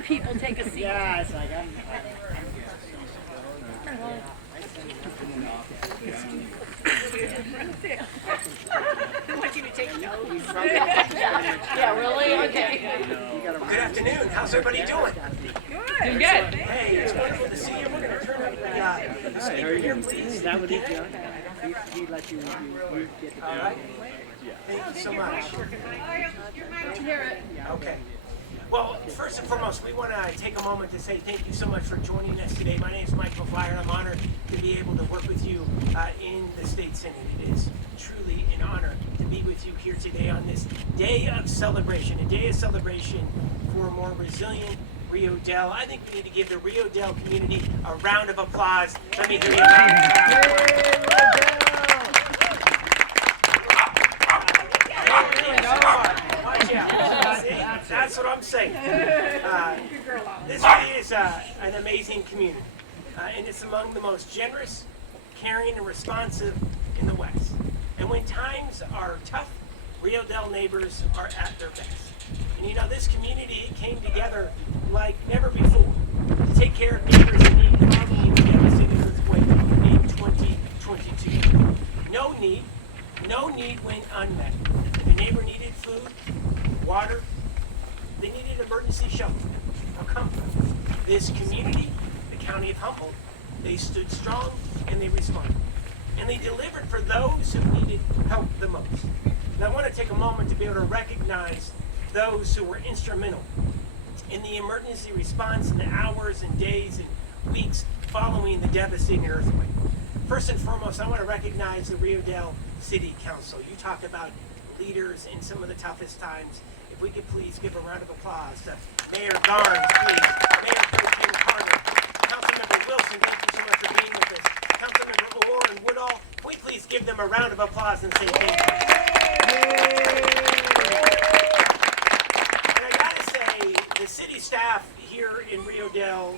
People take a seat. Yeah, it's like I want you to take notes. Yeah, really? Okay. Good afternoon. How's everybody doing? Doing good. Hey, it's wonderful to see you. We're going to turn over the speaker here, please. Is that what he's doing? He let you get the All right. Thank you so much. Okay. Well, first and foremost, we want to take a moment to say thank you so much for joining us today. My name is McGuire, and I'm honored to be able to work with you in the State Senate. It is truly an honor to be with you here today on this day of celebration, a day of celebration for a more resilient Rio Dell. I think we need to give the Rio Dell community a round of applause. Let me hear you. Watch out. See, that's what I'm saying. This really is an amazing community, and it's among the most generous, caring, and responsive in the West. And when times are tough, Rio Dell neighbors are at their best. And you know, this community came together like never before to take care of neighbors in need following the devastating earthquake in 2022. No need went unmet. The neighbor needed food, water, they needed emergency shelter or comfort. This community, the county of Humboldt, they stood strong and they responded. And they delivered for those who needed help the most. And I want to take a moment to be able to recognize those who were instrumental in the emergency response in the hours and days and weeks following the devastating earthquake. First and foremost, I want to recognize the Rio Dell City Council. You talk about leaders in some of the toughest times. If we could please give a round of applause to Mayor Garnes, please. Mayor Pro Tem Carter, Councilmember Wilson, thank you so much for being with us. Councilmember Orr and Woodall, can we please give them a round of applause and say thank you. And I gotta say, the city staff here in Rio Dell,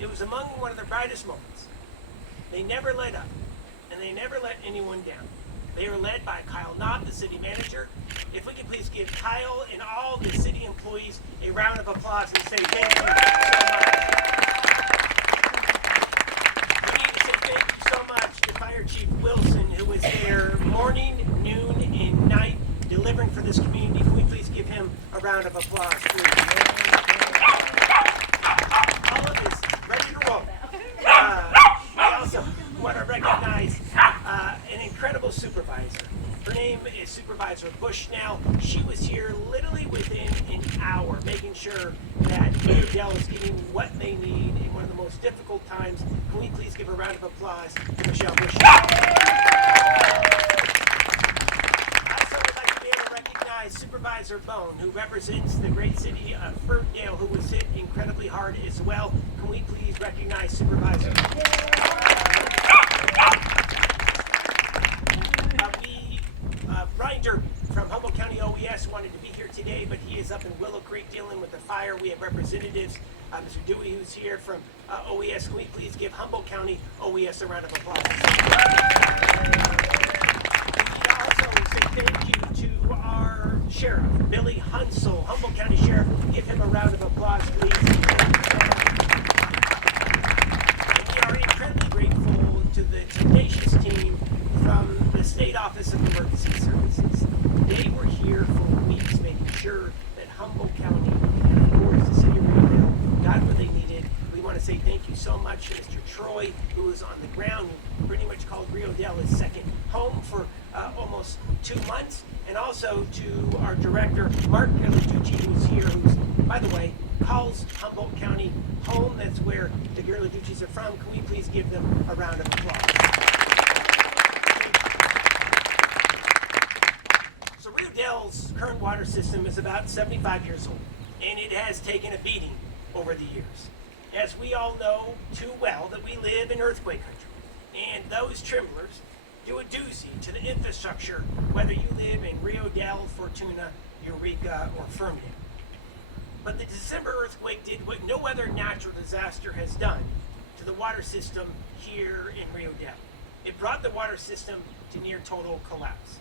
it was among one of the brightest moments. They never let up, and they never let anyone down. They are led by Kyle Knott, the city manager. If we could please give Kyle and all the city employees a round of applause and say thank you so much. We need to say thank you so much to Fire Chief Wilson, who was there morning, noon, and night delivering for this community. Can we please give him a round of applause, please? All of us ready to roll. I also want to recognize an incredible supervisor. Her name is Supervisor Bushnell. She was here literally within an hour, making sure that Rio Dell is getting what they need in one of the most difficult times. Can we please give a round of applause to Michelle Bushnell? I also would like to be able to recognize Supervisor Bone, who represents the great city of Ferndale, who was hit incredibly hard as well. Can we please recognize Supervisor Grinder from Humboldt County OES wanted to be here today, but he is up in Willow Creek dealing with the fire. We have representatives, Mr. Dewey, who's here from OES. Can we please give Humboldt County OES a round of applause? We also say thank you to our sheriff, Billy Hunsel, Humboldt County Sheriff. Give him a round of applause, please. And we are incredibly grateful to the tenacious team from the State Office of Emergency Services. They were here for weeks making sure that Humboldt County, and of course the city of Rio Dell, got what they needed. We want to say thank you so much to Mr. Troy, who was on the ground, who pretty much called Rio Dell his second home for almost 2 months, and also to our director, Mark Gerladucci, who's here, who's, by the way, calls Humboldt County home. That's where the Gerladuccis are from. Can we please give them a round of applause? So Rio Dell's current water system is about 75 years old, and it has taken a beating over the years. As we all know too well that we live in earthquake country, and those tremblers do a doozy to the infrastructure, whether you live in Rio Dell, Fortuna, Eureka, or Ferndale. But the December earthquake did what no other natural disaster has done to the water system here in Rio Dell. It brought the water system to near total collapse.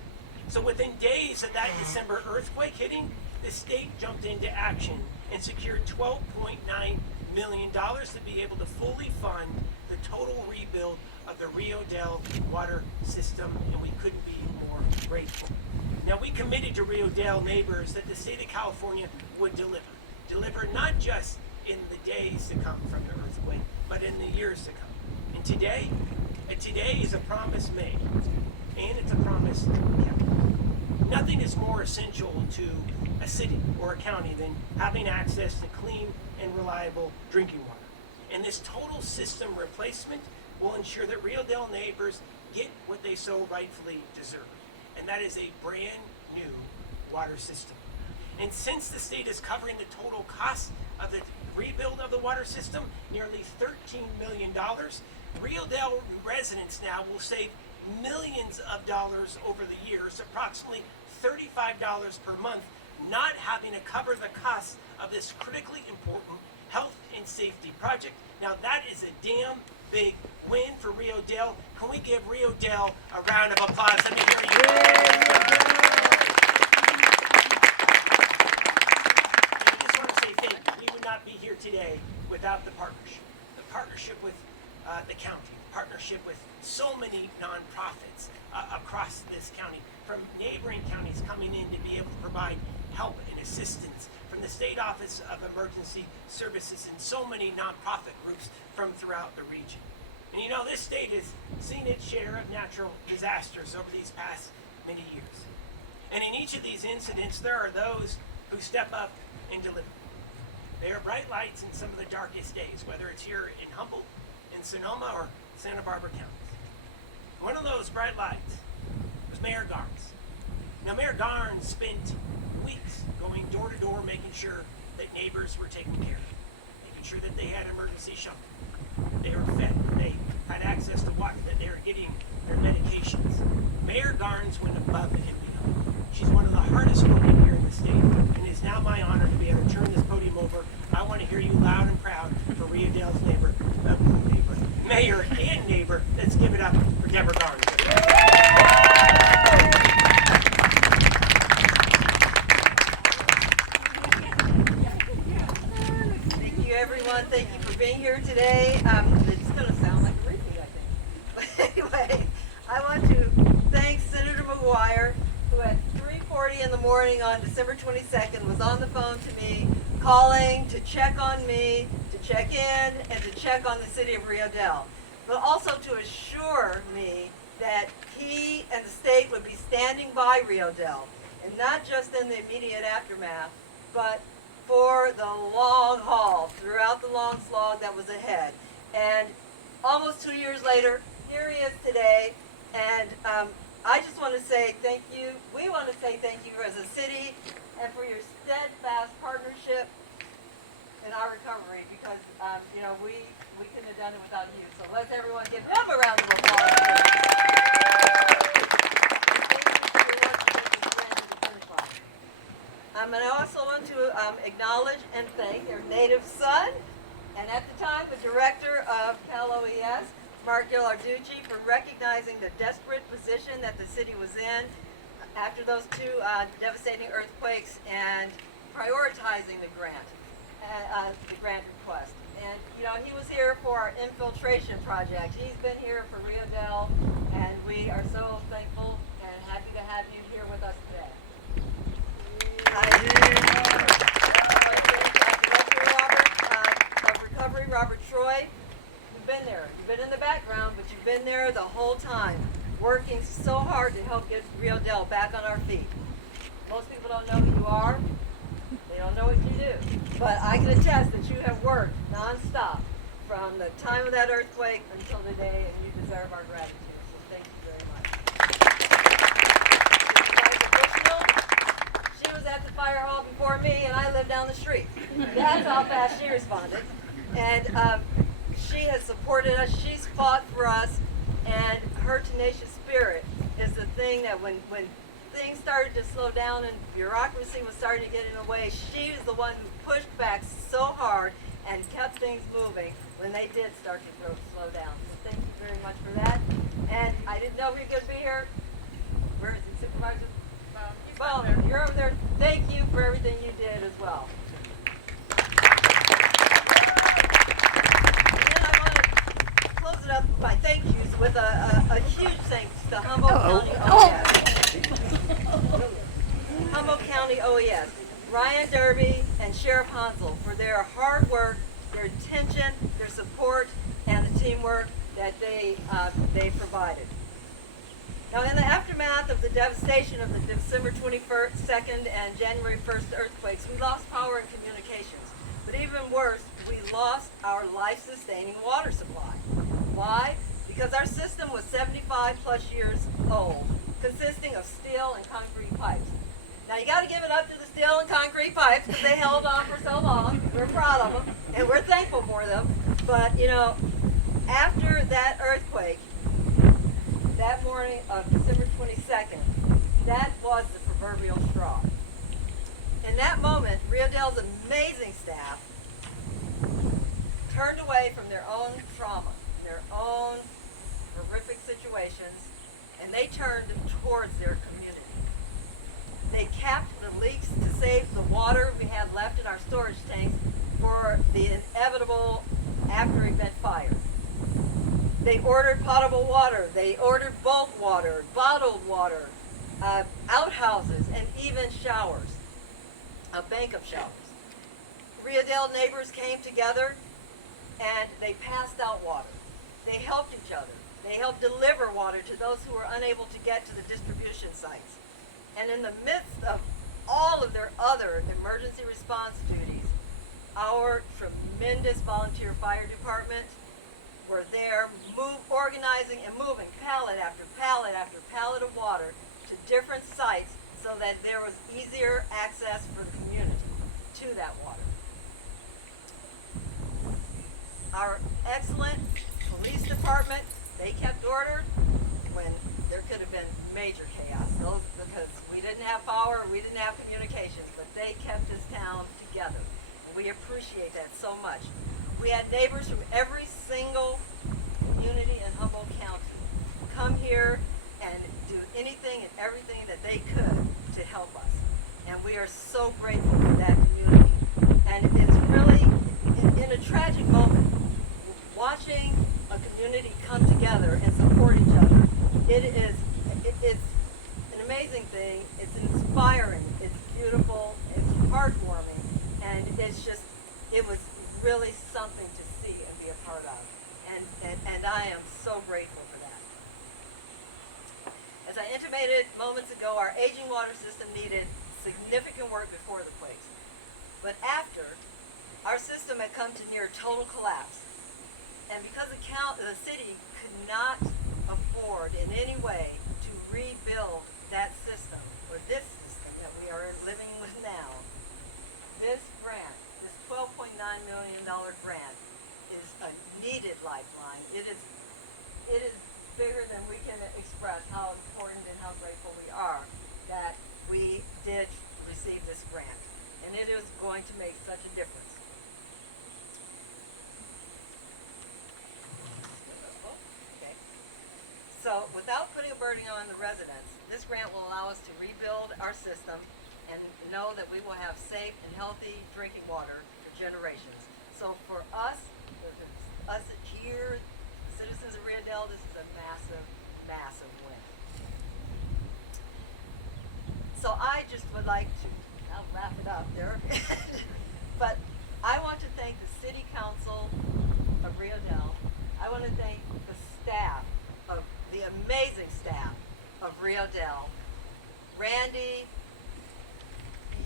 So within days of that December earthquake hitting, the state jumped into action and secured $12.9 million to be able to fully fund the total rebuild of the Rio Dell water system, and we couldn't be more grateful. Now, we committed to Rio Dell neighbors that the state of California would deliver not just in the days to come from the earthquake, but in the years to come. And today is a promise made, and it's a promise kept. Nothing is more essential to a city or a county than having access to clean and reliable drinking water. And this total system replacement will ensure that Rio Dell neighbors get what they so rightfully deserve, and that is a brand new water system. And since the state is covering the total cost of the rebuild of the water system, nearly $13 million, Rio Dell residents now will save millions of dollars over the years, approximately $35 per month, not having to cover the cost of this critically important health and safety project. Now that is a damn big win for Rio Dell. Can we give Rio Dell a round of applause? Let me hear you. I just want to say thank you. We would not be here today without the partnership. The partnership with the county, the partnership with so many nonprofits across this county, from neighboring counties coming in to be able to provide help and assistance, from the State Office of Emergency Services and so many nonprofit groups from throughout the region. And you know, this state has seen its share of natural disasters over these past many years. And in each of these incidents, there are those who step up and deliver. They are bright lights in some of the darkest days, whether it's here in Humboldt, in Sonoma, or Santa Barbara counties. One of those bright lights was Mayor Garnes. Now, Mayor Garnes spent weeks going door to door, making sure that neighbors were taken care of, making sure that they had emergency shelter, that they were fed, that they had access to water, that they were getting their medications. Mayor Garnes went above and beyond. She's one of the hardest working here in the state, and it's now my honor to be able to turn this podium over. I want to hear you loud and proud for Rio Dell's mayor and neighbor. Let's give it up for Deborah Garnes. Thank you, everyone. Thank you for being here today. It's going to sound like a repeat, I think. But anyway, I want to thank Senator McGuire, who at 3:40 in the morning on December 22nd was on the phone to me, calling to check on me, to check in, and to check on the city of Rio Dell, but also to assure me that he and the state would be standing by Rio Dell, and not just in the immediate aftermath, but for the long haul, throughout the long slog that was ahead. And almost 2 years later, here he is today, and I just want to say thank you. We want to say thank you as a city and for your steadfast partnership in our recovery, because we couldn't have done it without you. So let's everyone give him a round of applause. And I also want to acknowledge and thank their native son, and at the time the director of Cal OES, Mark Gillarducci, for recognizing the desperate position that the city was in after those two devastating earthquakes and prioritizing the grant request. And he was here for our infiltration project. He's been here for Rio Dell, and we are so thankful and happy to have you here with us today. Of recovery, Robert Troy, you've been there. You've been in the background, but you've been there the whole time, working so hard to help get Rio Dell back on our feet. Most people don't know who you are. They don't know what you do. But I can attest that you have worked nonstop from the time of that earthquake until today, and you deserve our gratitude. So thank you very much. She was at the fire hall before me, and I live down the street. That's how fast she responded. And she has supported us. She's fought for us, and her tenacious spirit is the thing that when things started to slow down and bureaucracy was starting to get in the way, she is the one who pushed back so hard and kept things moving when they did start to slow down. So thank you very much for that. And I didn't know we were going to be here. Where is the supervisor? Well, you're over there. Thank you for everything you did as well. with a huge thanks to Humboldt County OES. Humboldt County OES, Ryan Derby and Sheriff Hansel for their hard work, their attention, their support, and the teamwork that they provided. Now, in the aftermath of the devastation of the December 22nd and January 1st earthquakes, we lost power and communications. But even worse, we lost our life-sustaining water supply. Why? Because our system was 75 plus years old, consisting of steel and concrete pipes. Now, you got to give it up to the steel and concrete pipes because they held on for so long. We're proud of them, and we're thankful for them. But, you know, after that earthquake, that morning of December 22nd, that was the proverbial straw. In that moment, Rio Dell's amazing staff turned away from their own trauma, their own horrific situations, and they turned towards their community. They capped the leaks to save the water we had left in our storage tanks for the inevitable after-event fire. They ordered potable water, they ordered bulk water, bottled water, outhouses, and even showers, a bank of showers. Rio Dell neighbors came together and they passed out water. They helped each other. They helped deliver water to those who were unable to get to the distribution sites. And in the midst of all of their other emergency response duties, our tremendous volunteer fire department were there organizing and moving pallet after pallet after pallet of water to different sites so that there was easier access for the community to that water. Our excellent police department, they kept order when there could have been major chaos. Because we didn't have power, we didn't have communications, but they kept this town together. And we appreciate that so much. We had neighbors from every single community in Humboldt County come here and do anything and everything that they could to help us. And we are so grateful for that community. And it's really, in a tragic moment, watching a community come together and support each other, it's an amazing thing. It's inspiring. It's beautiful. It's heartwarming. And it was really something to see and be a part of. And I am so grateful for that. As I intimated moments ago, our aging water system needed significant work before the quakes. But after, our system had come to near total collapse. And because the city could not afford in any way to rebuild that system, or this system that we are living with now, this grant, this $12.9 million grant, is a needed lifeline. It is bigger than we can express how important and how grateful we are that we did receive this grant. And it is going to make such a difference. Okay. So without putting a burden on the residents, this grant will allow us to rebuild our system and know that we will have safe and healthy drinking water for generations. So for us here, citizens of Rio Dell, this is a massive, massive win. So I just would like to, I'll wrap it up there, but I want to thank the City Council of Rio Dell. I want to thank the staff, the amazing staff of Rio Dell. Randy,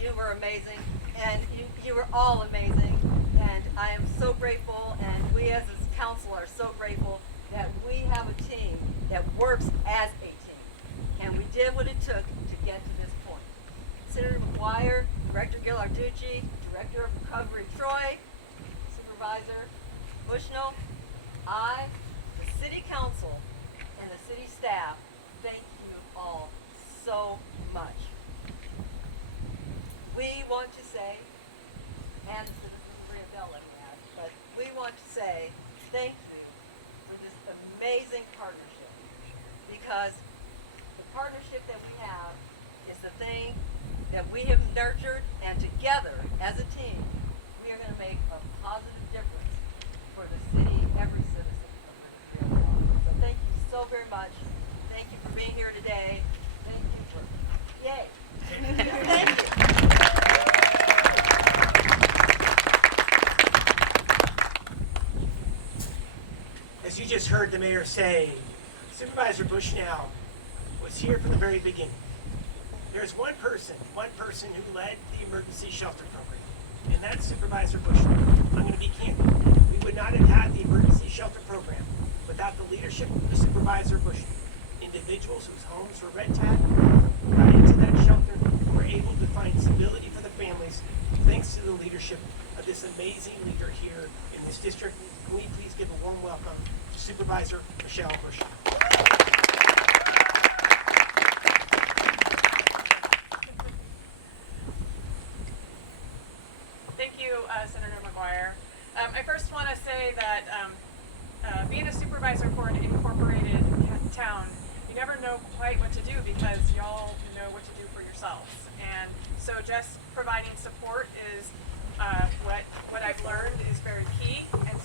you were amazing, and you were all amazing, and I am so grateful, and we as a council are so grateful that we have a team that works as a team, and we did what it took to get to this point. Senator McGuire, Director Ghilarducci, Director of Recovery Troy, Supervisor Bushnell, I, the City Council, and the city staff, thank you all so much. We want to say, and the citizens of Rio Dell, let me add, but we want to say thank you for this amazing partnership, because the partnership that we have is the thing that we have nurtured, and together as a team, we are going to make a positive difference for the city, every citizen of Rio Dell. So thank you so very much. Thank you for being here today. Thank you for, yay. Thank you. As you just heard the mayor say, Supervisor Bushnell was here from the very beginning. There's one person who led the emergency shelter program, and that's Supervisor Bushnell. I'm going to be candid. We would not have had the emergency shelter program without the leadership of Supervisor Bushnell. Individuals whose homes were red tagged got into that shelter, were able to find stability for the families thanks to the leadership of this amazing leader here in this district. Can we please give a warm welcome to Supervisor Michelle Bushnell. Thank you, Senator McGuire. I first want to say that being a supervisor for an incorporated town, you never know quite what to do because y'all know what to do for yourselves. And so just providing support is what I've learned is very key, and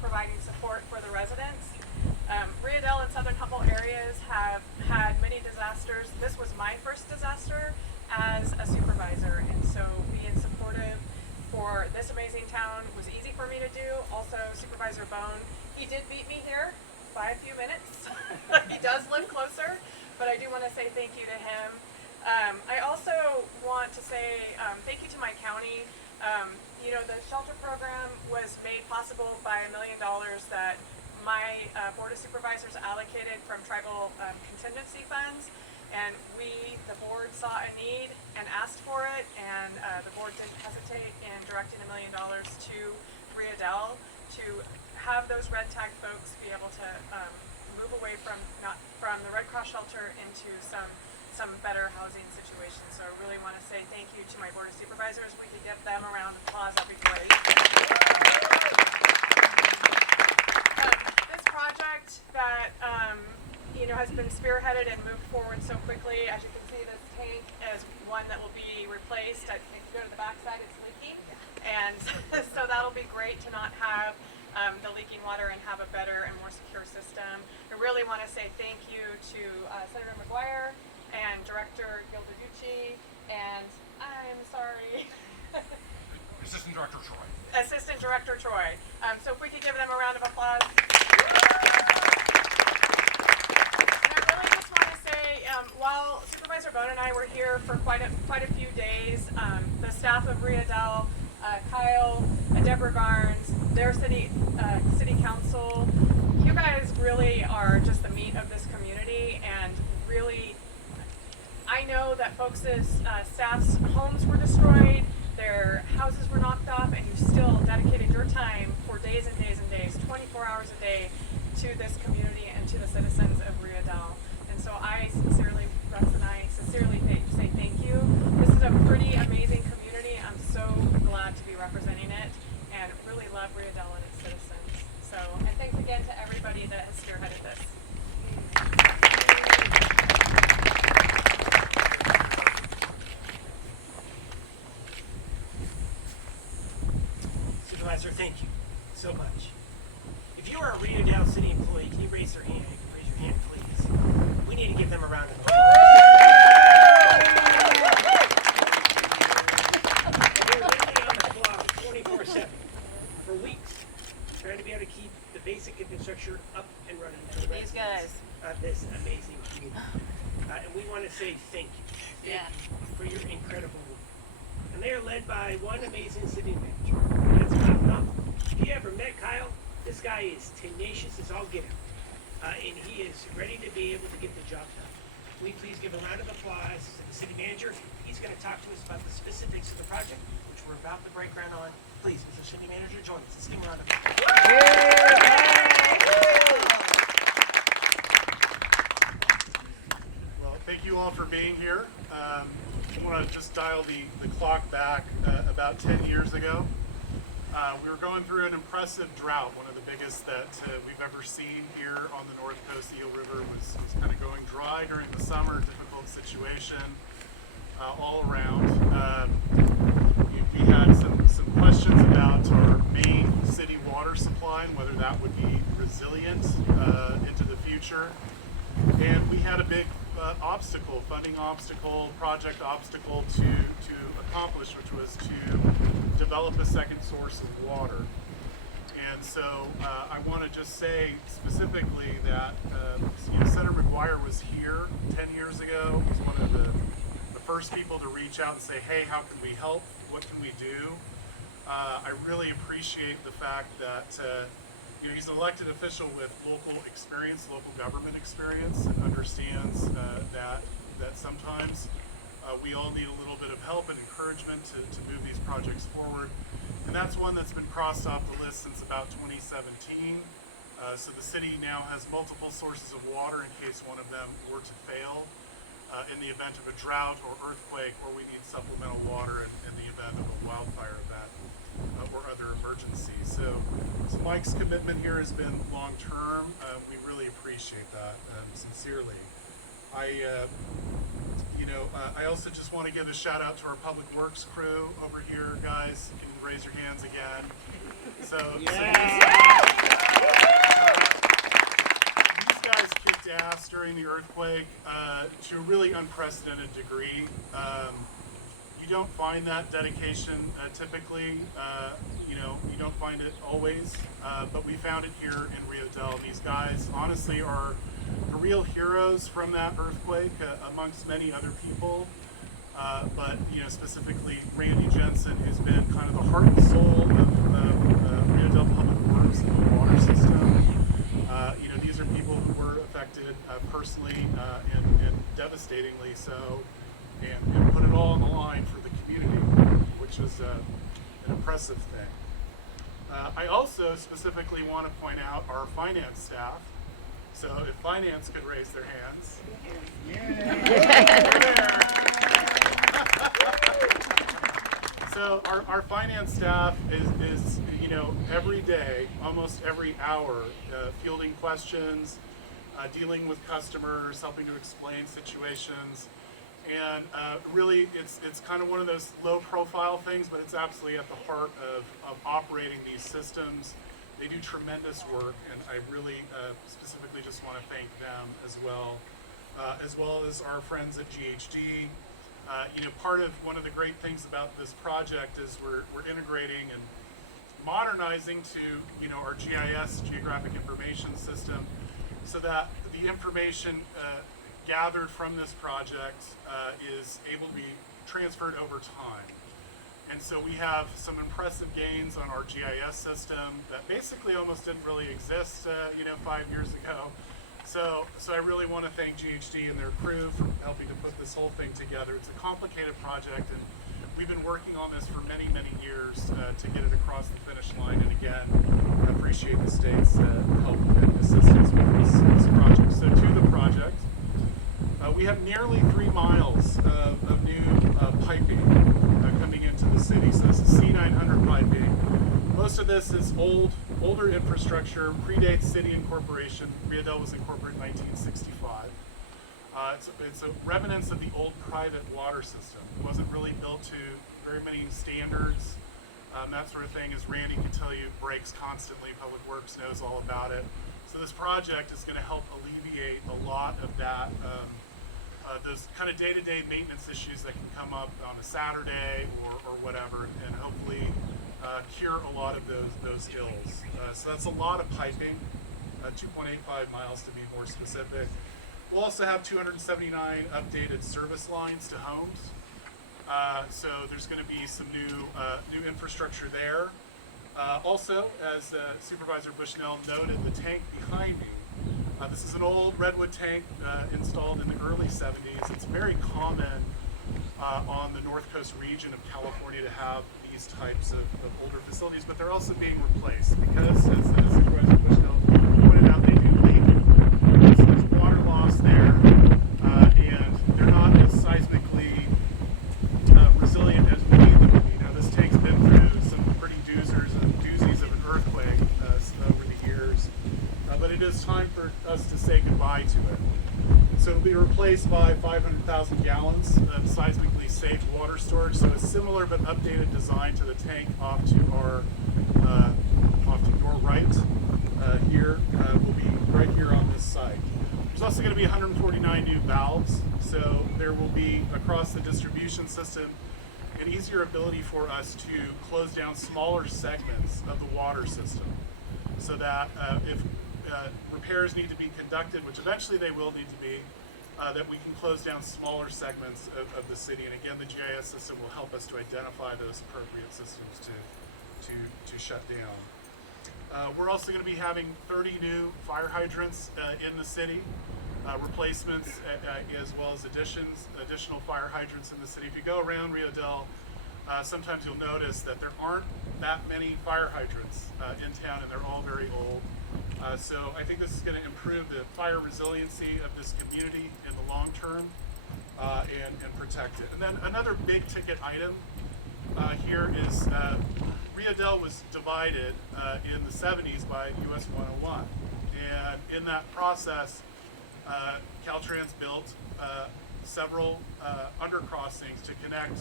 providing support for the residents. Rio Dell and Southern Humboldt areas have had many disasters. This was my first disaster as a supervisor, and so being supportive for this amazing town was easy for me to do. Also, Supervisor Bone, he did beat me here by a few minutes. He does live closer, but I do want to say thank you to him. I also want to say thank you to my county. You know, the shelter program was made possible by $1 million that my Board of Supervisors allocated from tribal contingency funds. And the board saw a need and asked for it, and the board didn't hesitate in directing $1 million to Rio Dell to have those red tag folks be able to move away from the Red Cross shelter into some better housing situations. So I really want to say thank you to my Board of Supervisors. We could give them a round of applause. That'd be great. This project that has been spearheaded and moved forward so quickly. As you can see, this tank is one that will be replaced. If you go to the backside, it's leaking, and so that'll be great to not have the leaking water and have a better and more secure system. I really want to say thank you to Senator McGuire and Director Gildaducci, and I'm sorry, Assistant Director Troy. Assistant Director Troy. So if we could give them a round of applause. While Supervisor Bone and I were here for quite a few days, the staff of Rio Dell, Kyle, Deborah Garnes, their city council, you guys really are just the meat of this community, and really, I know that folks' staff's homes were destroyed, their houses were knocked off, and you still dedicated your time for days and days and days, 24 hours a day, to this community and to the citizens of Rio Dell. And so Rex and I sincerely say thank you. This is a pretty amazing community. I'm so glad to be representing it and really love Rio Dell and its citizens. So, and thanks again to everybody that has spearheaded this. Supervisor, thank you so much. If you are a Rio Dell City employee, can you raise your hand? Raise your hand, please. We need to give them a round of applause. 24/7 for weeks, trying to be able to keep the basic infrastructure up and running for the These guys. of this amazing community. And we want to say thank you. Yeah. For your incredible work. And they are led by one amazing city manager. That's Kyle Knopfler. If you ever met Kyle, this guy is tenacious as all get out. And he is ready to be able to get the job done. Can we please give a round of applause to the city manager? He's going to talk to us about the specifics of the project, which we're about to break ground on. Please, Mr. City Manager, join us. Let's give him a round of applause. Well, thank you all for being here. I want to just dial the clock back about 10 years ago. We were going through an impressive drought, one of the biggest that we've ever seen here on the north coast. The Eel River was kind of going dry during the summer, difficult situation all around. We had some questions about our main city water supply and whether that would be resilient into the future. And we had a big obstacle, funding obstacle, project obstacle to accomplish, which was to develop a second source of water. And so I want to just say specifically that Senator McGuire was here 10 years ago. He was one of the first people to reach out and say, hey, how can we help? What can we do? I really appreciate the fact that he's an elected official with local experience, local government experience, and understands that sometimes we all need a little bit of help and encouragement to move these projects forward. And that's one that's been crossed off the list since about 2017. So the city now has multiple sources of water in case one of them were to fail in the event of a drought or earthquake, or we need supplemental water in the event of a wildfire event or other emergencies. So Mike's commitment here has been long-term. We really appreciate that, sincerely. I also just want to give a shout out to our public works crew over here, guys. Can you raise your hands again? These guys kicked ass during the earthquake to a really unprecedented degree. You don't find that dedication typically. You don't find it always, but we found it here in Rio Dell. These guys honestly are the real heroes from that earthquake, amongst many other people. But specifically Randy Jensen, who's been kind of the heart and soul of Rio Dell Public Works and the water system. These are people who were affected personally and devastatingly so, and put it all on the line for the community, which is an impressive thing. I also specifically want to point out our finance staff. So if finance could raise their hands. So our finance staff is every day, almost every hour, fielding questions, dealing with customers, helping to explain situations. And really, it's kind of one of those low-profile things, but it's absolutely at the heart of operating these systems. They do tremendous work, and I really specifically just want to thank them as well as our friends at GHD. Part of one of the great things about this project is we're integrating and modernizing to our GIS, Geographic Information System, so that the information gathered from this project is able to be transferred over time. And so we have some impressive gains on our GIS system that basically almost didn't really exist 5 years ago. So I really want to thank GHD and their crew for helping to put this whole thing together. It's a complicated project, and we've been working on this for many, many years to get it across the finish line. And again, I appreciate the state's help and assistance with this project. So to the project, we have nearly 3 miles of new piping coming into the city. So this is C900 piping. Most of this is older infrastructure, predates city incorporation. Rio Dell was incorporated in 1965. It's a remnants of the old private water system. It wasn't really built to very many standards, that sort of thing. As Randy can tell you, breaks constantly. Public Works knows all about it. So this project is going to help alleviate a lot of that, those kind of day-to-day maintenance issues that can come up on a Saturday or whatever, and hopefully cure a lot of those ills. So that's a lot of piping, 2.85 miles to be more specific. We'll also have 279 updated service lines to homes. So there's going to be some new infrastructure there. Also, as Supervisor Bushnell noted, the tank behind me. This is an old redwood tank installed in the early 70s. It's very common on the North Coast region of California to have these types of older facilities, but they're also being replaced because, as Supervisor Bushnell pointed out, they do leak. So there's water loss there, and they're not as seismically resilient as we need them to be. Now, this tank's been through some pretty doozies of an earthquake over the years, but it is time for us to say goodbye to it. So it'll be replaced by 500,000 gallons of seismically safe water storage. So a similar but updated design to the tank off to your right here will be right here on this site. There's also going to be 149 new valves, so there will be, across the distribution system, an easier ability for us to close down smaller segments of the water system, so that if repairs need to be conducted, which eventually they will need to be, that we can close down smaller segments of the city. And again, the GIS system will help us to identify those appropriate systems to shut down. We're also going to be having 30 new fire hydrants in the city, replacements as well as additional fire hydrants in the city. If you go around Rio Dell, sometimes you'll notice that there aren't that many fire hydrants in town, and they're all very old. So I think this is going to improve the fire resiliency of this community in the long term and protect it. And then another big ticket item here is Rio Dell was divided in the 70s by US 101. And in that process, Caltrans built several undercrossings to connect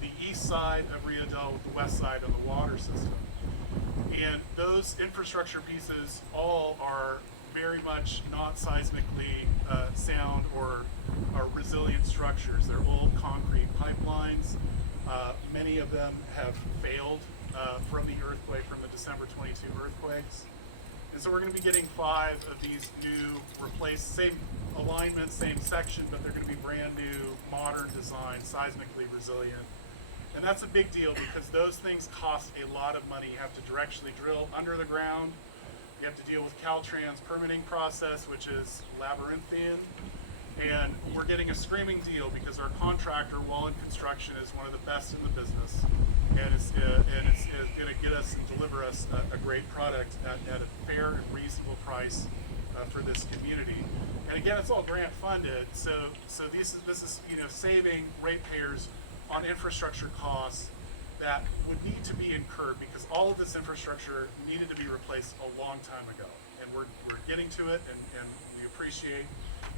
the east side of Rio Dell with the west side of the water system. And those infrastructure pieces all are very much not seismically sound or resilient structures. They're old concrete pipelines. Many of them have failed from the earthquake, from the December 22 earthquakes. And so we're going to be getting 5 of these new replaced, same alignment, same section, but they're going to be brand new, modern design, seismically resilient. And that's a big deal because those things cost a lot of money. You have to directionally drill under the ground. You have to deal with Caltrans permitting process, which is labyrinthian. And we're getting a screaming deal because our contractor, while in construction, is one of the best in the business. And it's going to get us and deliver us a great product at a fair and reasonable price for this community. And again, it's all grant funded, so this is saving ratepayers on infrastructure costs that would need to be incurred because all of this infrastructure needed to be replaced a long time ago. And we're getting to it, and we appreciate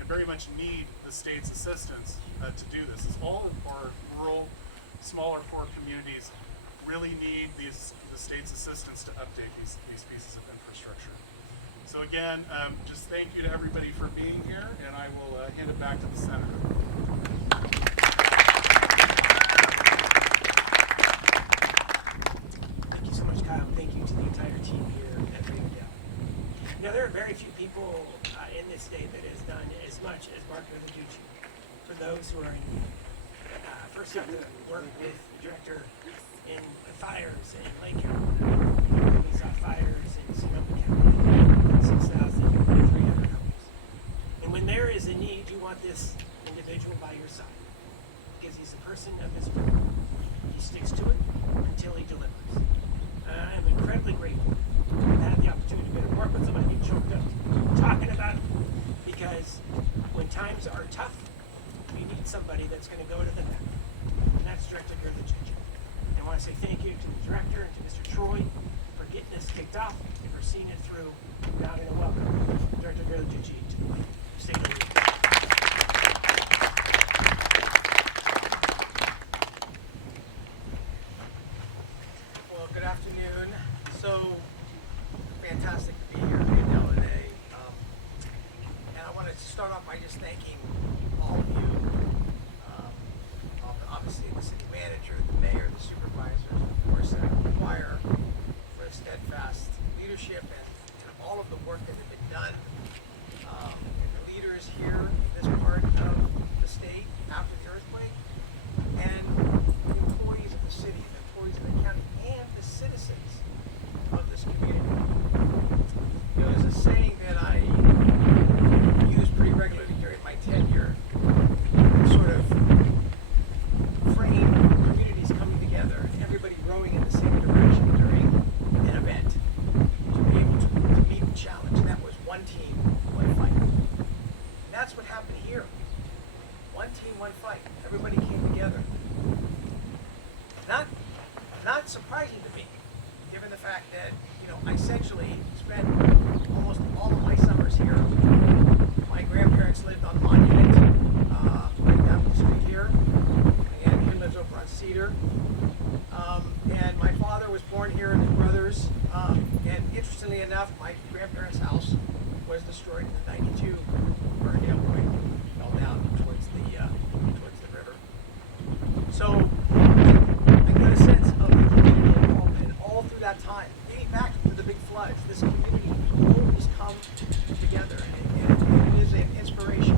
and very much need the state's assistance to do this. It's all of our rural, smaller poor communities really need the state's assistance to update these pieces of infrastructure. So again, just thank you to everybody for being here, and I will hand it back to the senator. Thank you so much, Kyle. Thank you to the entire team here at Rio Dell. Now, there are very few people in this state that has done as much as Mark Villaducci for those who are in need. First, I have to work with the director in the fires in Lake County. We saw fires in Sonoma County, 6,300 homes. And when there is a need, you want this individual by your side because he's a person of his word. He sticks to it until he delivers. I am incredibly grateful to have had the opportunity to work with somebody who choked up talking about it because when times are tough, we need somebody that's going to go to the net. And that's Director Villaducci. And I want to say thank you to the director and to Mr. Troy for getting this kicked off and for seeing it through. Now I'm going to welcome Director Villaducci to the state of Rio. Well, good afternoon. So fantastic to be here in Rio Dell today. And I want to start off by just thanking all of you, obviously the city manager, the mayor, the supervisors, and of course Senator McGuire for his steadfast leadership and all of the work that has been done. And the leaders here in this part of the state after the earthquake, and the employees of the city, the employees of the county, and the citizens of this community. You know, there's a saying that I use pretty regularly during my tenure, sort of frame communities coming together and everybody rowing in the same direction during an event to be able to meet the challenge. And that was one team, one fight. And that's what happened here. One team, one fight. Everybody came together. Not surprising to me, given the fact that, you know, I essentially spent almost all of my summers here. My grandparents lived on Monument, right down the street here. And he lives over on Cedar. And my father was born here and his brothers. And interestingly enough, my grandparents' house was destroyed in the '92 Rio quake, fell down towards the river. So I got a sense of the community involvement all through that time, dating back to the big floods. This community always come together, and it is an inspiration.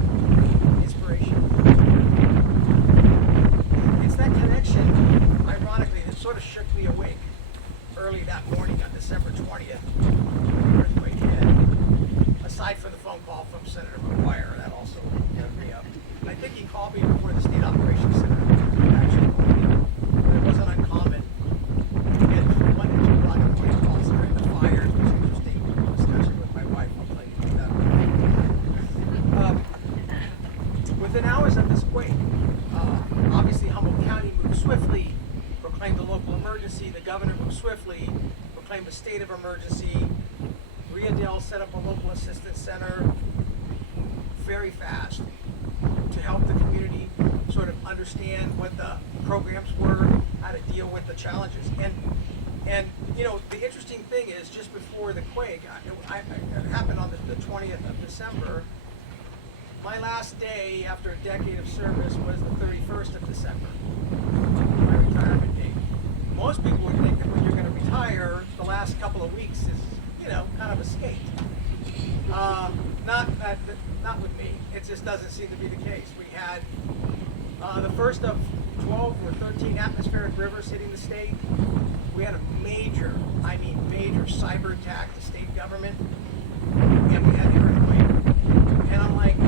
It's that connection, ironically, that sort of shook me awake early that morning on December 20th, when the earthquake hit. Aside from the phone call from Senator McGuire, that also woke me up. I think he called me before the State Operations Center actually called me. But it wasn't uncommon to get 1 to 2 o'clock in the morning calls during the fire. It was an interesting discussion with my wife. I'll tell you about that. Within hours of this quake, obviously Humboldt County moved swiftly, proclaimed a local emergency. The governor moved swiftly, proclaimed a state of emergency. Rio Dell set up a local assistance center very fast to help the community sort of understand what the programs were, how to deal with the challenges. And you know, the interesting thing is, just before the quake, it happened on the 20th of December. My last day after a decade of service was the 31st of December, my retirement date. Most people would think that when you're going to retire, the last couple of weeks is, you know, kind of a skate. Not with me. It just doesn't seem to be the case. We had the first of 12 or 13 atmospheric rivers hitting the state. We had a major, I mean major cyber attack to state government, and we had the earthquake. And I'm like,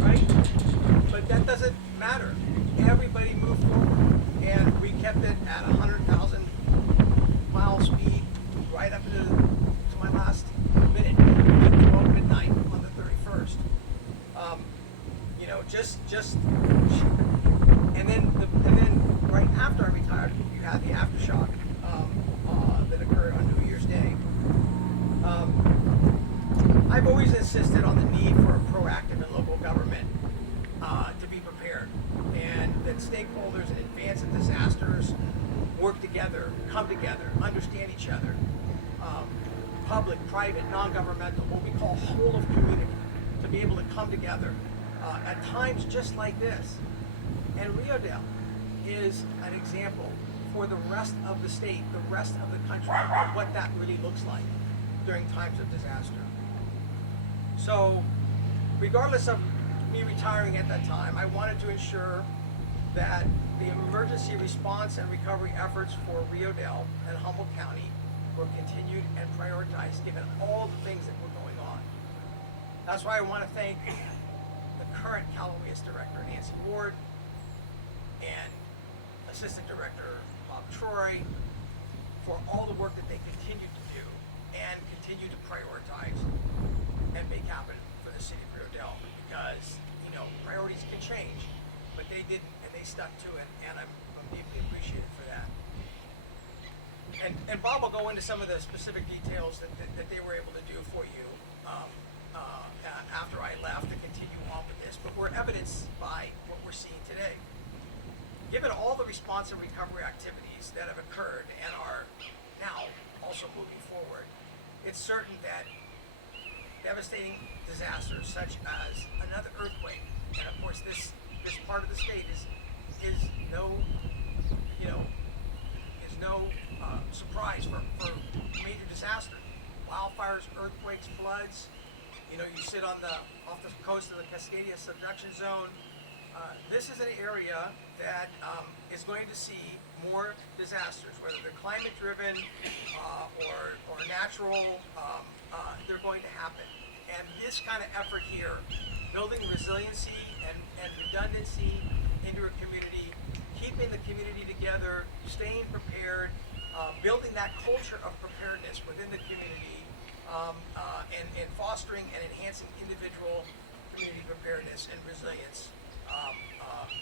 right? But that doesn't matter. Everybody moved forward, and we kept it at 100,000 mile speed right up to my last minute, at 12 midnight on the 31st. You know, and then right after I retired, you had the aftershock that occurred on New Year's Day. I've always insisted on the need for a proactive and local government to be prepared, and that stakeholders in advance of disasters work together, come together, understand each other. Public, private, non-governmental, what we call whole of community, to be able to come together at times just like this. And Rio Dell is an example for the rest of the state, the rest of the country, of what that really looks like during times of disaster. So, regardless of me retiring at that time, I wanted to ensure that the emergency response and recovery efforts for Rio Dell and Humboldt County were continued and prioritized given all the things that were going on. That's why I want to thank the current Calaveras Director, Nancy Ward, and Assistant Director Bob Troy for all the work that they continue to do and continue to prioritize and make happen for the city of Rio Dell, because, you know, priorities can change, but they didn't, and they stuck to it, and I'm deeply appreciative for that. And Bob will go into some of the specific details that they were able to do for you after I left to continue on with this, but we're evidenced by what we're seeing today. Given all the response and recovery activities that have occurred and are now also moving forward, it's certain that devastating disasters such as another earthquake, and of course this part of the state is no, you know, surprise for major disaster. Wildfires, earthquakes, floods. You know, you sit off the coast of the Cascadia subduction zone. This is an area that is going to see more disasters, whether they're climate-driven or natural. They're going to happen. And this kind of effort here, building resiliency and redundancy into a community, keeping the community together, staying prepared, building that culture of preparedness within the community, and fostering and enhancing individual community preparedness and resilience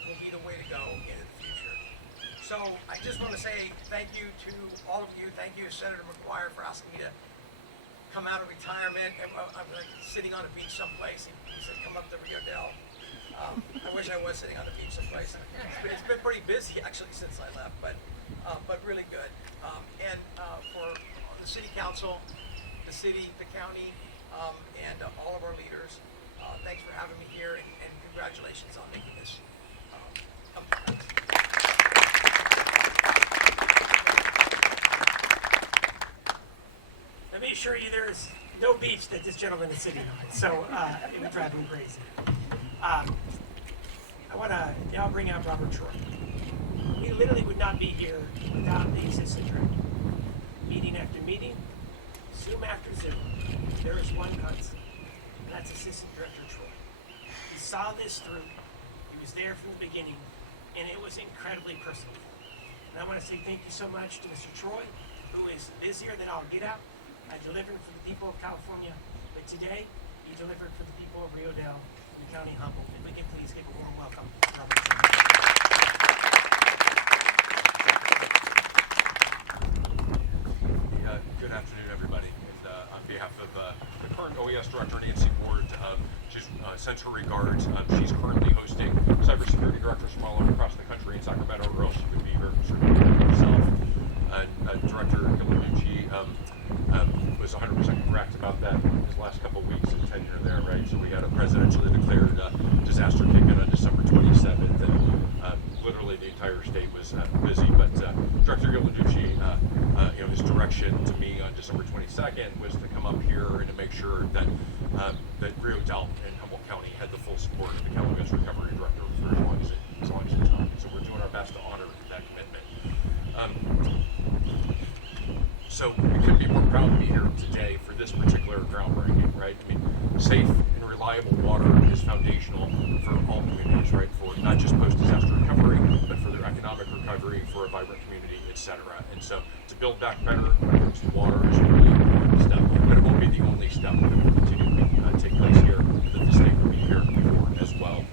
will be the way to go into the future. So I just want to say thank you to all of you. Thank you, Senator McGuire, for asking me to come out of retirement. I'm like sitting on a beach someplace. He said, come up to Rio Dell. I wish I was sitting on a beach someplace. It's been pretty busy actually since I left, but really good. And for the City Council the city, the county, and all of our leaders. Thanks for having me here, and congratulations on making this. Let me assure you there is no beach that this gentleman is sitting on, so it would drive me crazy. I want to now bring out Robert Troy. We literally would not be here without the assistant director. Meeting after meeting, Zoom after Zoom, there is one constant, and that's Assistant Director Troy. He saw this through, he was there from the beginning, and it was incredibly personal. And I want to say thank you so much to Mr. Troy, who is busier than I'll get out. I delivered for the people of California, but today he delivered for the people of Rio Dell and the County Humboldt. And we can please give a warm welcome to Robert Troy. Good afternoon, everybody. And on behalf of the current OES Director, Nancy Ward, she's sends her regards. She's currently hosting cybersecurity directors from all across the country in Sacramento, or else she would be here certainly herself. Director Gillinucci was 100% correct about that his last couple of weeks of tenure there, right? So we had a presidentially declared disaster kick in on December 27th, and literally the entire state was busy. But Director Gillinucci, his direction to me on December 22nd was to come up here and to make sure that that Rio Dell and Humboldt County had the full support of the County Events Recovery Director for as long as it took. So we're doing our best to honor that commitment. So we couldn't be more proud to be here today for this particular groundbreaking, right? I mean, safe and reliable water is foundational for all communities, right? For not just post-disaster recovery, but for their economic recovery, for a vibrant community, etc. And so to build back better when it comes to water is really an important step, but it won't be the only step that will continue to take place here, that the state will be here for as well.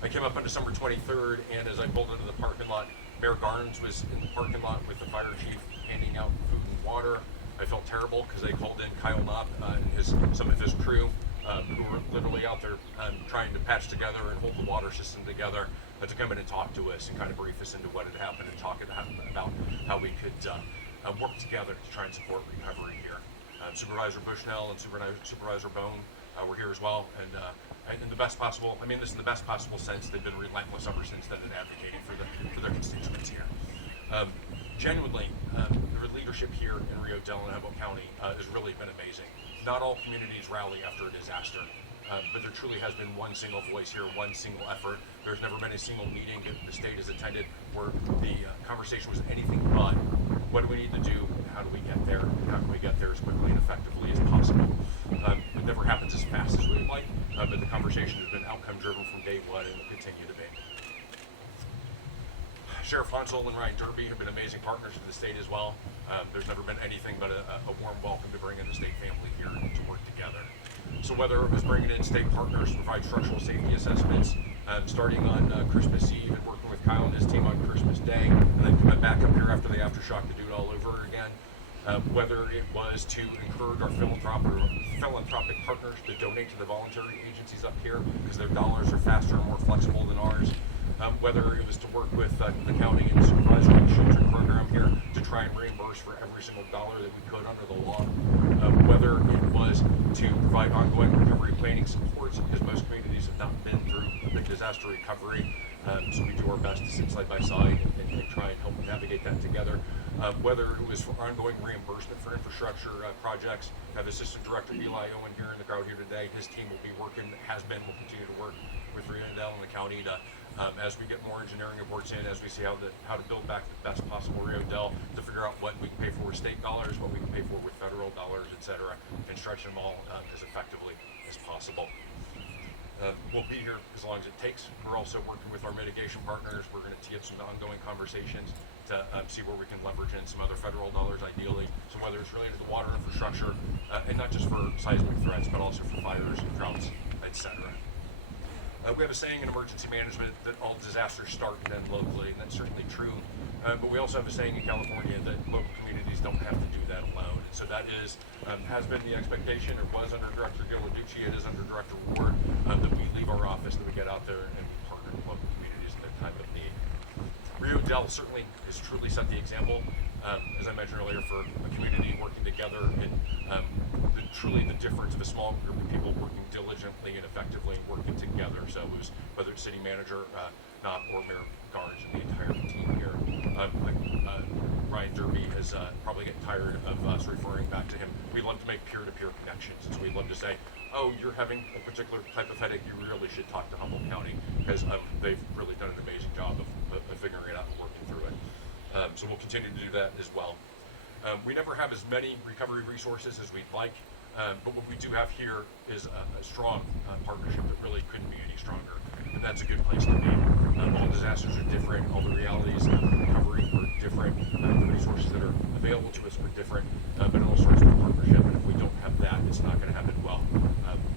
I came up on December 23rd, and as I pulled into the parking lot, Mayor Garnes was in the parking lot with the fire chief handing out food and water. I felt terrible because they called in Kyle Knopp and some of his crew who were literally out there trying to patch together and hold the water system together to come in and talk to us and kind of brief us into what had happened and talk about how we could work together to try and support recovery here. Supervisor Bushnell and Supervisor Bone were here as well, and in the best possible, I mean this in the best possible sense, they've been relentless ever since then in advocating for their constituents here. Genuinely, the leadership here in Rio Dell and Humboldt County has really been amazing. Not all communities rally after a disaster, but there truly has been one single voice here, one single effort. There's never been a single meeting that the state has attended where the conversation was anything but what do we need to do, how do we get there, and how can we get there as quickly and effectively as possible. It never happens as fast as we'd like, but the conversation has been outcome driven from day one and will continue to be. Sheriff Hansel and Ryan Derby have been amazing partners to the state as well. There's never been anything but a warm welcome to bring in the state family here to work together. So whether it was bringing in state partners to provide structural safety assessments, starting on Christmas Eve and working with Kyle and his team on Christmas Day, and then coming back up here after the aftershock to do it all over again, whether it was to encourage our philanthropic partners to donate to the voluntary agencies up here because their dollars are faster and more flexible than ours, whether it was to work with the county and the supervisory children program here to try and reimburse for every single dollar that we could under the law, whether it was to provide ongoing recovery planning supports because most communities have not been through a big disaster recovery, so we do our best to sit side by side and try and help navigate that together. Whether it was for ongoing reimbursement for infrastructure projects. I have Assistant Director Eli Owen here in the crowd here today. His team will be working, will continue to work with Rio Dell and the county to, as we get more engineering reports in, as we see how to build back the best possible Rio Dell, to figure out what we can pay for with state dollars, what we can pay for with federal dollars, etc., and stretch them all as effectively as possible. We'll be here as long as it takes. We're also working with our mitigation partners. We're going to tee up some ongoing conversations to see where we can leverage in some other federal dollars, ideally. So whether it's related to water infrastructure, and not just for seismic threats, but also for fires, droughts, etc. We have a saying in emergency management that all disasters start and end locally, and that's certainly true. But we also have a saying in California that local communities don't have to do that alone. And so that is, has been the expectation, or was under Director Gillinucci, it is under Director Ward, that we leave our office, that we get out there and we partner with local communities in their time of need. Rio Dell certainly has truly set the example, as I mentioned earlier, for a community working together and truly the difference of a small group of people working diligently and effectively and working together. So it was whether it's city manager, Knopp, or Mayor Garge and the entire team here. Ryan Derby is probably getting tired of us referring back to him. We love to make peer-to-peer connections, and so we love to say, oh, you're having a particular type of headache, you really should talk to Humboldt County, because they've really done an amazing job of figuring it out and working through it. So we'll continue to do that as well. We never have as many recovery resources as we'd like, but what we do have here is a strong partnership that really couldn't be any stronger, and that's a good place to be. All disasters are different, all the realities of recovery are different, the resources that are available to us are different, but it all starts with a partnership, and if we don't have that, it's not going to happen well.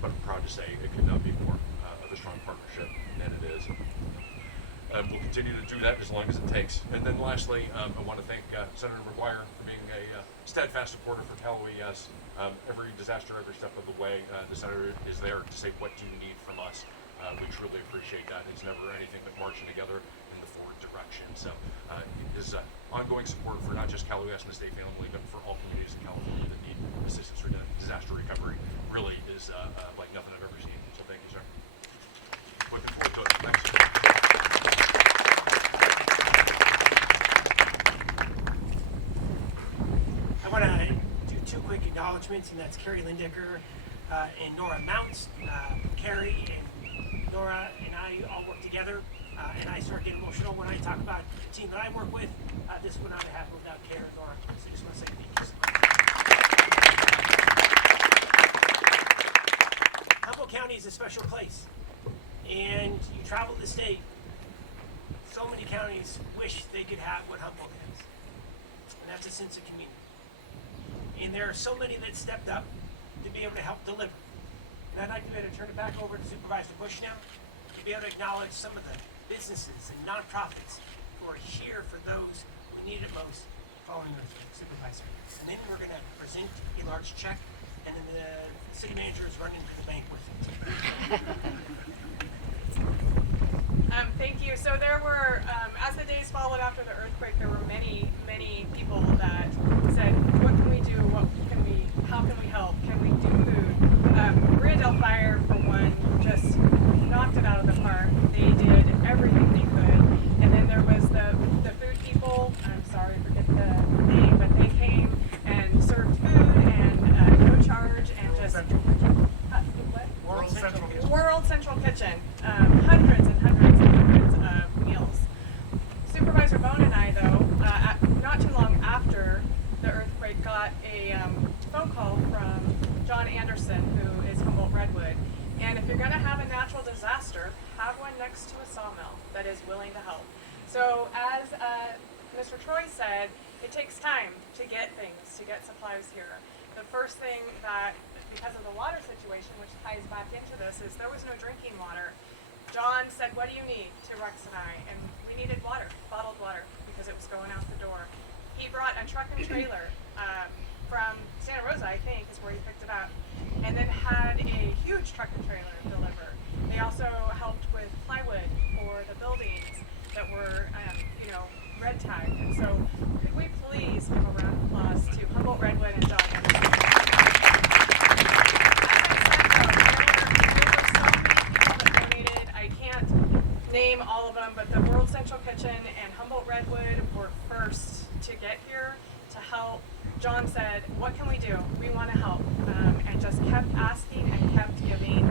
But I'm proud to say it could not be more of a strong partnership than it is. We'll continue to do that as long as it takes. And then lastly, I want to thank Senator McGuire for being a steadfast supporter for Cal OES. Every disaster, every step of the way, the Senator is there to say, what do you need from us? We truly appreciate that. It's never anything but marching together in the forward direction. So his ongoing support for not just Cal OES and the state family, but for all communities in California that need assistance for disaster recovery really is like nothing I've ever seen. So thank you, sir. Looking forward to it. Thanks. I want to do two quick acknowledgments, and that's Carrie Lindecker and Nora Mounts. Carrie and Nora and I all work together, and I start getting emotional when I talk about the team that I work with. This would not have happened without Carrie and Nora. So I just want to say thank you so much. Humboldt County is a special place, and you travel the state, so many counties wish they could have what Humboldt has, and that's a sense of community. And there are so many that stepped up to be able to help deliver. And I'd like to be able to turn it back over to Supervisor Bush now, to be able to acknowledge some of the businesses and nonprofits who are here for those who need it most following the supervisor. And then we're going to present a large check, and then the city manager is running to the bank with it. Thank you. So there were, as the days followed after the earthquake, there were many people that said, what can we do? How can we help? Can we do food? Rio Dell Fire, for one, just knocked it out of the park. They did everything they could. And then there was the food people, I'm sorry, I forget the name, but they came and served food and no charge and just... World Central Kitchen. Hundreds and hundreds and hundreds of meals. Supervisor Bone and I, though, not too long after the earthquake, got a phone call from John Anderson, who is Humboldt Redwood. And if you're going to have a natural disaster, have one next to a sawmill that is willing to help. So as Mr. Troy said, it takes time to get things, to get supplies here. The first thing that, because of the water situation, which ties back into this, is there was no drinking water. John said, what do you need, to Rex and I? And we needed water, bottled water, because it was going out the door. He brought a truck and trailer from Santa Rosa, I think, is where he picked it up, and then had a huge truck and trailer deliver. They also helped with plywood for the buildings that were, red tagged. And so, could we please give a round of applause to Humboldt Redwood and John Anderson? Name all of them, but the World Central Kitchen and Humboldt Redwood were first to get here to help. John said, what can we do? We want to help. And just kept asking and kept giving.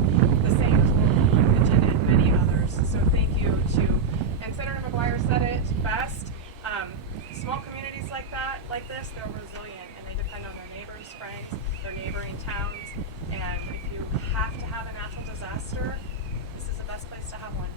The same as World Central Kitchen and many others. So thank you to, and Senator McGuire said it best, small communities like this, they're resilient and they depend on their neighbors, friends, their neighboring towns. And if you have to have a natural disaster, this is the best place to have one.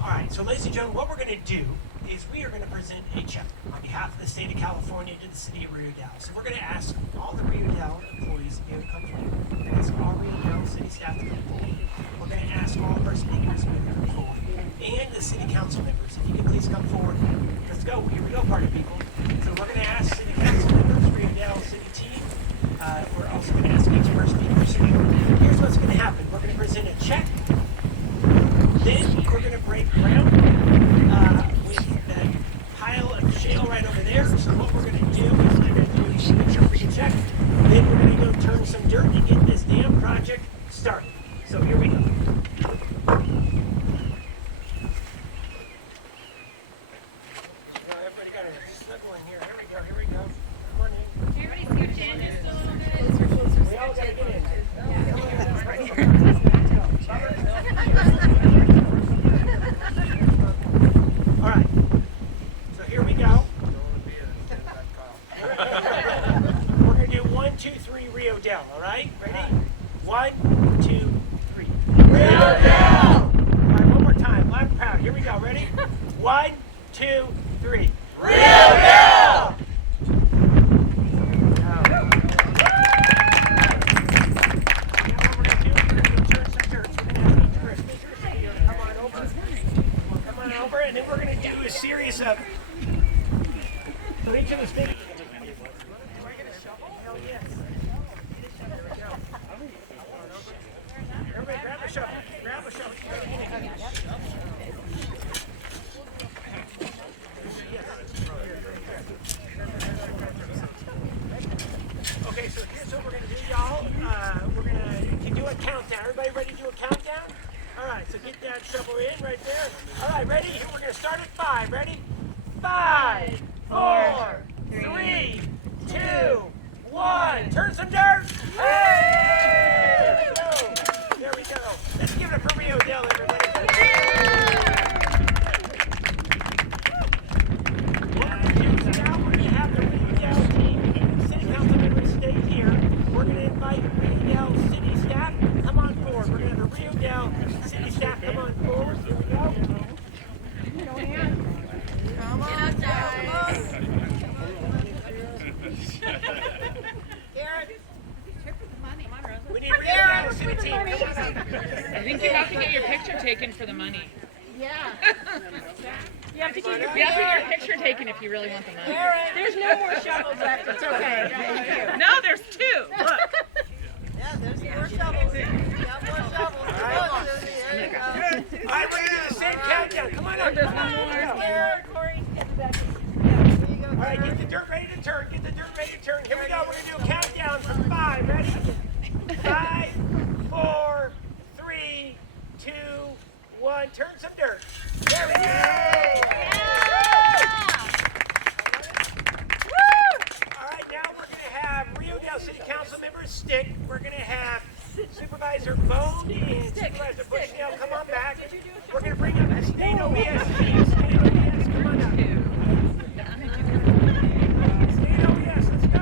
All right, so ladies and gentlemen, what we're going to do is we are going to present a check on behalf of the state of California to the city of Rio Dell. So we're going to ask all the Rio Dell employees to be able to come forward. We're going to ask all Rio Dell city staff to come forward. We're going to ask all of our speakers to come forward. And the city council members, if you can please come forward. Let's go. Here we go, party people. So we're going to ask city council members, Rio Dell city team. We're also going to ask each of our speakers. So here's what's going to happen. We're going to present a check. Then we're going to break ground with that pile of shale right over there. 2, 3. Rio Dell! Come on over, and then we're going to do a series of each of the stages. Everybody grab a shovel. Grab a shovel. Okay, so here's what we're going to do, y'all. We're going to do a countdown. Everybody ready to do a countdown? All right, so get that shovel in right there. All right, ready? Here, we're going to start at 5. Ready? 5, 4, 3, 2, 1. Turn some dirt. Hey! There we go. There we go. Let's give it up for Rio Dell, everybody. Now we're going to have the Rio Dell team, city council members stay here. We're going to invite Rio Dell city staff. Come on forward. We're going to have the Rio Dell city staff come on forward. Here we go. Come on, guys. We need Rio Dell city team. Come on up. I think you have to get your picture taken for the money. Yeah. You have to get your picture taken if you really want the money. There's no more shovels left. It's okay. Thank you. No, there's 2. Look. Yeah, there's more shovels. We got more shovels. Come on, Susie. There you go. All right, we're going to do the same countdown. Come on up. There's one more. Corey, get back. All right, get the dirt ready to turn. Get the dirt ready to turn. Here we go. We're going to do a countdown from 5. Ready? 5, 4, 3, 2, 1. Turn some dirt. There we go. All right, now we're going to have Rio Dell City Council members stick. We're going to have Supervisor Bone and Supervisor Bushnell come on back. We're going to bring up the State OES team. State OES, come on up. State OES, let's go.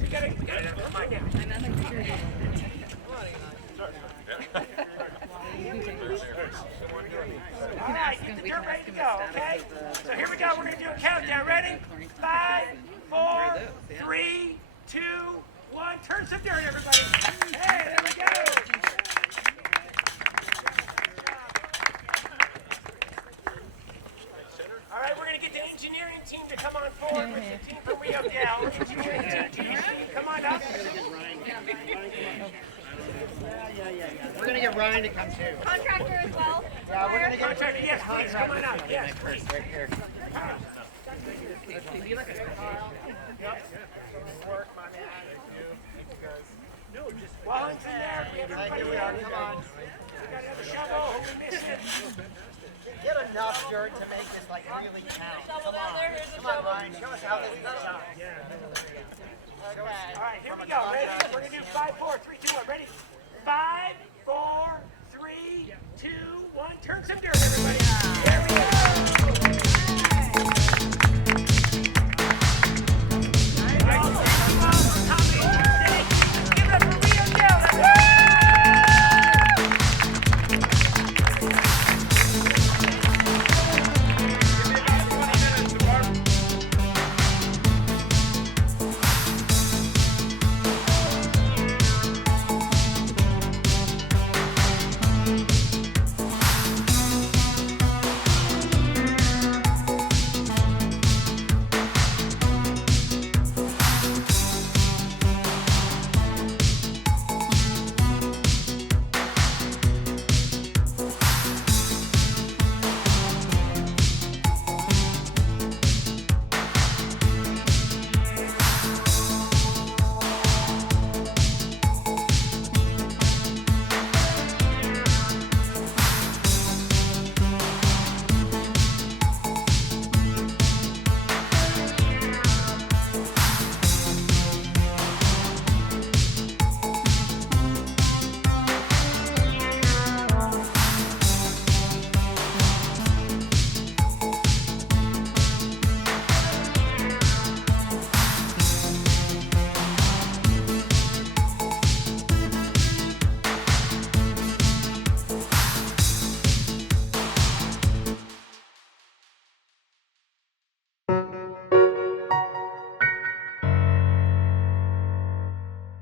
We gotta, come on now. All right, get the dirt ready to go, okay? So here we go. We're going to do a countdown. Ready? 5, 4, 3, 2, 1. Turn some dirt, everybody. Hey, there we go. All right, we're going to get the engineering team to come on forward with the team from Rio Dell. Engineering team, come on up. We're going to get Ryan to come too. Contractor as well. Yeah, we're going to get Contractor, yes, please, come on up. Yes, please. right here. While it's in there, we have everybody in. Come on. We got another shovel. Who we missing? Get enough dirt to make this like really count. Come on. Come on, Ryan. Show us how this is done. All right, here we go. Ready? We're going to do 5, 4, 3, 2, 1. Ready? 5, 4, 3, 2, 1. Turn some dirt, everybody.